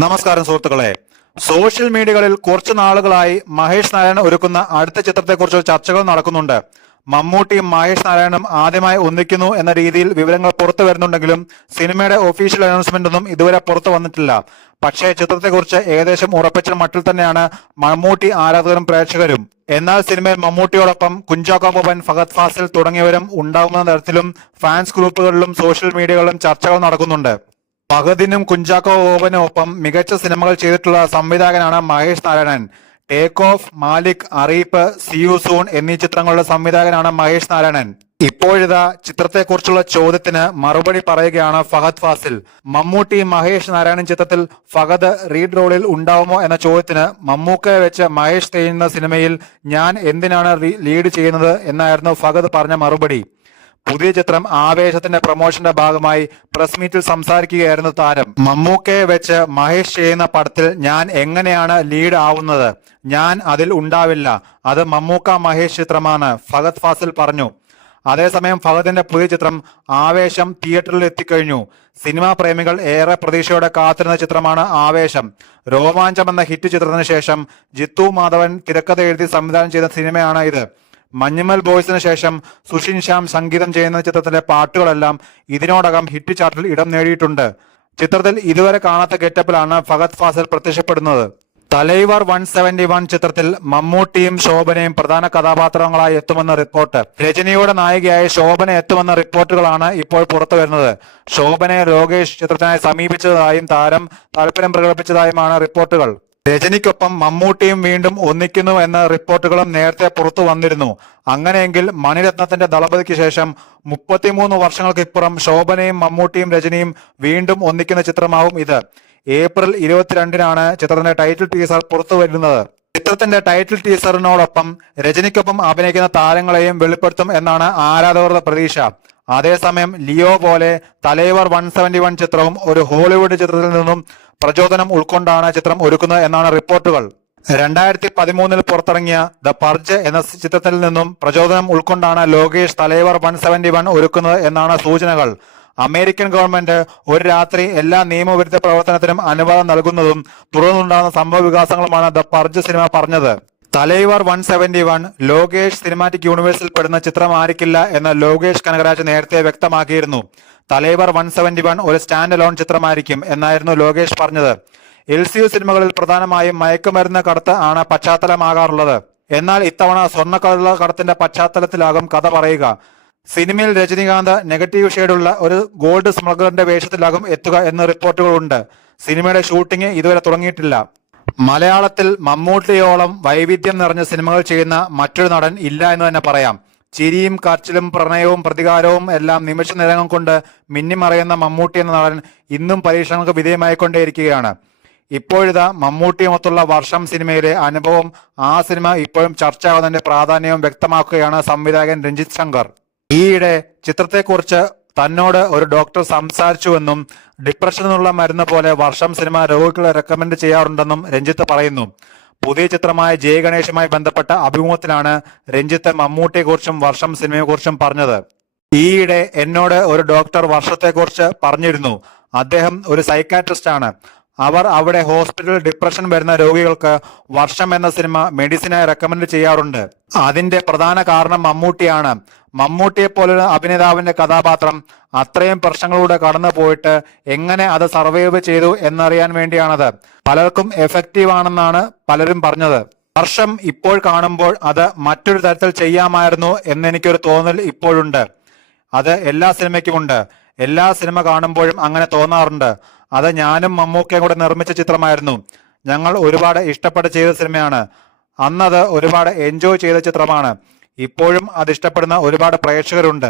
നമസ്കാരം സുഹൃത്തുക്കളെ, സോഷ്യൽ മീഡിയകളിൽ കുറച്ചു നാളുകളായി മഹേഷ് നാരായണൻ ഒരുക്കുന്ന അടുത്ത ചിത്രത്തെക്കുറിച്ച് ചർച്ചകൾ നടക്കുന്നുണ്ട്. മമ്മൂട്ടിയും മഹേഷ് നാരായണനും ആദ്യമായി ഒന്നിക്കുന്നു എന്ന രീതിയിൽ വിവരങ്ങൾ പുറത്തു വരുന്നുണ്ടെങ്കിലും സിനിമയുടെ ഒഫീഷ്യൽ അനൗൺസ്മെന്റ് ഒന്നും ഇതുവരെ പുറത്തു വന്നിട്ടില്ല. പക്ഷേ ചിത്രത്തെക്കുറിച്ച് ഏകദേശം ഉറപ്പിച്ച മട്ടിൽ തന്നെയാണ് മമ്മൂട്ടി ആരാധകരും പ്രേക്ഷകരും. എന്നാൽ സിനിമയിൽ മമ്മൂട്ടിയോടൊപ്പം കുഞ്ചാക്കോ ബോബൻ, ഫഹദ് ഫാസിൽ തുടങ്ങിയവരും ഉണ്ടാകുന്ന തരത്തിലും ഫാൻസ് ഗ്രൂപ്പുകളിലും സോഷ്യൽ മീഡിയകളിലും ചർച്ചകൾ നടക്കുന്നുണ്ട്. ഫഹദിനും കുഞ്ചാക്കോ ബോബനും ഒപ്പം മികച്ച സിനിമകൾ ചെയ്തിട്ടുള്ള സംവിധായകനാണ് മഹേഷ് നാരായണൻ. ടേക്ക് ഓഫ്, മാലിക്, അറിയിപ്പ്, സി യു സൂൺ എന്നീ ചിത്രങ്ങളുടെ സംവിധായകനാണ് മഹേഷ് നാരായണൻ. ഇപ്പോഴിതാ ചിത്രത്തെക്കുറിച്ചുള്ള ചോദ്യത്തിന് മറുപടി പറയുകയാണ് ഫഹദ് ഫാസിൽ. മമ്മൂട്ടി മഹേഷ് നാരായണൻ ചിത്രത്തിൽ ഫഹദ് ലീഡ് റോളിൽ ഉണ്ടാവുമോ എന്ന ചോദ്യത്തിന് മമ്മൂക്കയെ വെച്ച് മഹേഷ് ചെയ്യുന്ന സിനിമയിൽ ഞാൻ എന്തിനാണ് ലീഡ് ചെയ്യുന്നത് എന്നായിരുന്നു ഫഹദ് പറഞ്ഞ മറുപടി. പുതിയ ചിത്രം ആവേശത്തിന്റെ പ്രൊമോഷന്റെ ഭാഗമായി പ്രസ് മീറ്റിൽ സംസാരിക്കുകയായിരുന്നു താരം. മമ്മൂക്കയെ വെച്ച് മഹേഷ് ചെയ്യുന്ന പടത്തിൽ ഞാൻ എങ്ങനെയാണ് ലീഡ് ആവുന്നത്? ഞാൻ അതിൽ ഉണ്ടാവില്ല. അത് മമ്മൂക്ക മഹേഷ് ചിത്രമാണ്, ഫഹദ് ഫാസിൽ പറഞ്ഞു. അതേസമയം ഫഹദിന്റെ പുതിയ ചിത്രം ആവേശം തിയേറ്ററിൽ എത്തിക്കഴിഞ്ഞു. സിനിമാ പ്രേമികൾ ഏറെ പ്രതീക്ഷയോടെ കാത്തിരുന്ന ചിത്രമാണ് ആവേശം. രോമാഞ്ചം എന്ന ഹിറ്റ് ചിത്രത്തിന് ശേഷം ജിത്തു മാധവൻ തിരക്കഥ എഴുതി സംവിധാനം ചെയ്ത സിനിമയാണ് ഇത്. മഞ്ഞുമൽ ബോയ്സിന് ശേഷം സുഷിൻ ശ്യാം സംഗീതം ചെയ്യുന്ന ചിത്രത്തിലെ പാട്ടുകളെല്ലാം ഇതിനോടകം ഹിറ്റ് ചാർട്ടിൽ ഇടം നേടിയിട്ടുണ്ട്. ചിത്രത്തിൽ ഇതുവരെ കാണാത്ത ഗെറ്റപ്പിലാണ് ഫഹദ് ഫാസിൽ പ്രത്യക്ഷപ്പെടുന്നത്. തലൈവർ 171 ചിത്രത്തിൽ മമ്മൂട്ടിയും ശോഭനയും പ്രധാന കഥാപാത്രങ്ങളായി എത്തുമെന്ന റിപ്പോർട്ട്. രജനിയുടെ നായികയായ ശോഭന എത്തുമെന്ന റിപ്പോർട്ടുകളാണ് ഇപ്പോൾ പുറത്തു വരുന്നത്. ശോഭനയെ ലോകേഷ് ചിത്രത്തിനായി സമീപിച്ചതായും താരം താല്പര്യം പ്രകടിപ്പിച്ചതായുമാണ് റിപ്പോർട്ടുകൾ. രജനിക്കൊപ്പം മമ്മൂട്ടിയും വീണ്ടും ഒന്നിക്കുന്നു എന്ന റിപ്പോർട്ടുകളും നേരത്തെ പുറത്തു വന്നിരുന്നു. അങ്ങനെയെങ്കിൽ മണിരത്നത്തിന്റെ ദളപതിക്ക് ശേഷം 33 വർഷങ്ങൾക്കിപ്പുറം ശോഭനയും മമ്മൂട്ടിയും രജനിയും വീണ്ടും ഒന്നിക്കുന്ന ചിത്രമാവും ഇത്. ഏപ്രിൽ 22-നാണ് ചിത്രത്തിന്റെ ടൈറ്റിൽ ടീസർ പുറത്തു വരുന്നത്. ചിത്രത്തിന്റെ ടൈറ്റിൽ ടീസറിനോടൊപ്പം രജനിക്കൊപ്പം അഭിനയിക്കുന്ന താരങ്ങളെയും വെളിപ്പെടുത്തും എന്നാണ് ആരാധകരുടെ പ്രതീക്ഷ. അതേസമയം ലിയോ പോലെ തലൈവർ 171 ചിത്രവും ഒരു ഹോളിവുഡ് ചിത്രത്തിൽ നിന്നും പ്രചോദനം ഉൾക്കൊണ്ടാണ് ചിത്രം ഒരുക്കുന്നത് എന്നാണ് റിപ്പോർട്ടുകൾ. 2013 പുറത്തിറങ്ങിയ ദ പർജ് എന്ന ചിത്രത്തിൽ നിന്നും പ്രചോദനം ഉൾക്കൊണ്ടാണ് ലോകേഷ് തലൈവർ 171 ഒരുക്കുന്നത് എന്നാണ് സൂചനകൾ. അമേരിക്കൻ ഗവൺമെന്റ് ഒരു രാത്രി എല്ലാ നിയമവിരുദ്ധ പ്രവർത്തനത്തിനും അനുവാദം നൽകുന്നതും തുടർന്നുണ്ടാകുന്ന സംഭവ വികാസങ്ങളുമാണ് ദ പർജ് സിനിമ പറഞ്ഞത്. തലൈവർ 171 ലോകേഷ് സിനിമാറ്റിക് യൂണിവേഴ്സിൽ പെടുന്ന ചിത്രമായിരിക്കില്ല എന്ന് ലോകേഷ് കനകരാജ് നേരത്തെ വ്യക്തമാക്കിയിരുന്നു. തലൈവർ 171 ഒരു സ്റ്റാൻഡ് അലോൺ ചിത്രമായിരിക്കും എന്നായിരുന്നു ലോകേഷ് പറഞ്ഞത്. LCU സിനിമകളിൽ പ്രധാനമായും മയക്കുമരുന്ന് കടത്ത് ആണ് പശ്ചാത്തലമാകാറുള്ളത്. എന്നാൽ ഇത്തവണ സ്വർണ്ണക്കള്ള കടത്തിന്റെ പശ്ചാത്തലത്തിലാകും കഥ പറയുക. സിനിമയിൽ രജനീകാന്ത് നെഗറ്റീവ് ഷെയ്ഡുള്ള ഒരു ഗോൾഡ് സ്മഗ്ലറിന്റെ വേഷത്തിലാകും എത്തുക എന്ന് റിപ്പോർട്ടുകളുണ്ട്. സിനിമയുടെ ഷൂട്ടിംഗ് ഇതുവരെ തുടങ്ങിയിട്ടില്ല. മലയാളത്തിൽ മമ്മൂട്ടിയോളം വൈവിധ്യം നിറഞ്ഞ സിനിമകൾ ചെയ്യുന്ന മറ്റൊരു നടൻ ഇല്ല എന്ന് തന്നെ പറയാം. ചിരിയും കരച്ചിലും പ്രണയവും പ്രതികാരവും എല്ലാം നിമിഷ നേരങ്ങൾ കൊണ്ട് മിന്നിമറയുന്ന മമ്മൂട്ടി എന്ന നടൻ ഇന്നും പരീക്ഷണങ്ങൾക്ക് വിധേയമായിക്കൊണ്ടേയിരിക്കുകയാണ്. ഇപ്പോഴിതാ മമ്മൂട്ടിയുമൊത്തുള്ള വർഷം സിനിമയിലെ അനുഭവം, ആ സിനിമ ഇപ്പോഴും ചർച്ചയാവുന്നതിന്റെ പ്രാധാന്യവും വ്യക്തമാക്കുകയാണ് സംവിധായകൻ രഞ്ജിത്ത് ശങ്കർ. ഈയിടെ ചിത്രത്തെക്കുറിച്ച് തന്നോട് ഒരു ഡോക്ടർ സംസാരിച്ചുവെന്നും ഡിപ്രഷനുള്ള മരുന്ന് പോലെ വർഷം സിനിമ രോഗികളെ റെക്കമെൻഡ് ചെയ്യാറുണ്ടെന്നും രഞ്ജിത്ത് പറയുന്നു. പുതിയ ചിത്രമായ ജയ ഗണേഷുമായി ബന്ധപ്പെട്ട അഭിമുഖത്തിലാണ് രഞ്ജിത്ത് മമ്മൂട്ടിയെക്കുറിച്ചും വർഷം സിനിമയെക്കുറിച്ചും പറഞ്ഞത്. ഈയിടെ എന്നോട് ഒരു ഡോക്ടർ വർഷത്തെക്കുറിച്ച് പറഞ്ഞിരുന്നു. അദ്ദേഹം ഒരു സൈക്കാട്രിസ്റ്റ് ആണ്. അവർ അവിടെ ഹോസ്പിറ്റലിൽ ഡിപ്രഷൻ വരുന്ന രോഗികൾക്ക് വർഷം എന്ന സിനിമ മെഡിസിനായി റെക്കമെൻഡ് ചെയ്യാറുണ്ട്. അതിന്റെ പ്രധാന കാരണം മമ്മൂട്ടിയാണ്. മമ്മൂട്ടിയെ പോലൊരു അഭിനേതാവിന്റെ കഥാപാത്രം അത്രയും പ്രശ്നങ്ങളിലൂടെ കടന്നു പോയിട്ട് എങ്ങനെ അത് സർവൈവ് ചെയ്തു എന്നറിയാൻ വേണ്ടിയാണത്. പലർക്കും എഫക്റ്റീവ് ആണെന്നാണ് പലരും പറഞ്ഞത്. വർഷം ഇപ്പോൾ കാണുമ്പോൾ അത് മറ്റൊരു തരത്തിൽ ചെയ്യാമായിരുന്നു എന്നെനിക്കൊരു തോന്നൽ ഇപ്പോഴുണ്ട്. അത് എല്ലാ സിനിമയ്ക്കുമുണ്ട്. എല്ലാ സിനിമ കാണുമ്പോഴും അങ്ങനെ തോന്നാറുണ്ട്. അത് ഞാനും മമ്മൂക്കയും കൂടെ നിർമ്മിച്ച ചിത്രമായിരുന്നു. ഞങ്ങൾ ഒരുപാട് ഇഷ്ടപ്പെട്ട് ചെയ്ത സിനിമയാണ്. അന്നത് ഒരുപാട് എൻജോയ് ചെയ്ത ചിത്രമാണ്. ഇപ്പോഴും അത് ഇഷ്ടപ്പെടുന്ന ഒരുപാട് പ്രേക്ഷകരുണ്ട്.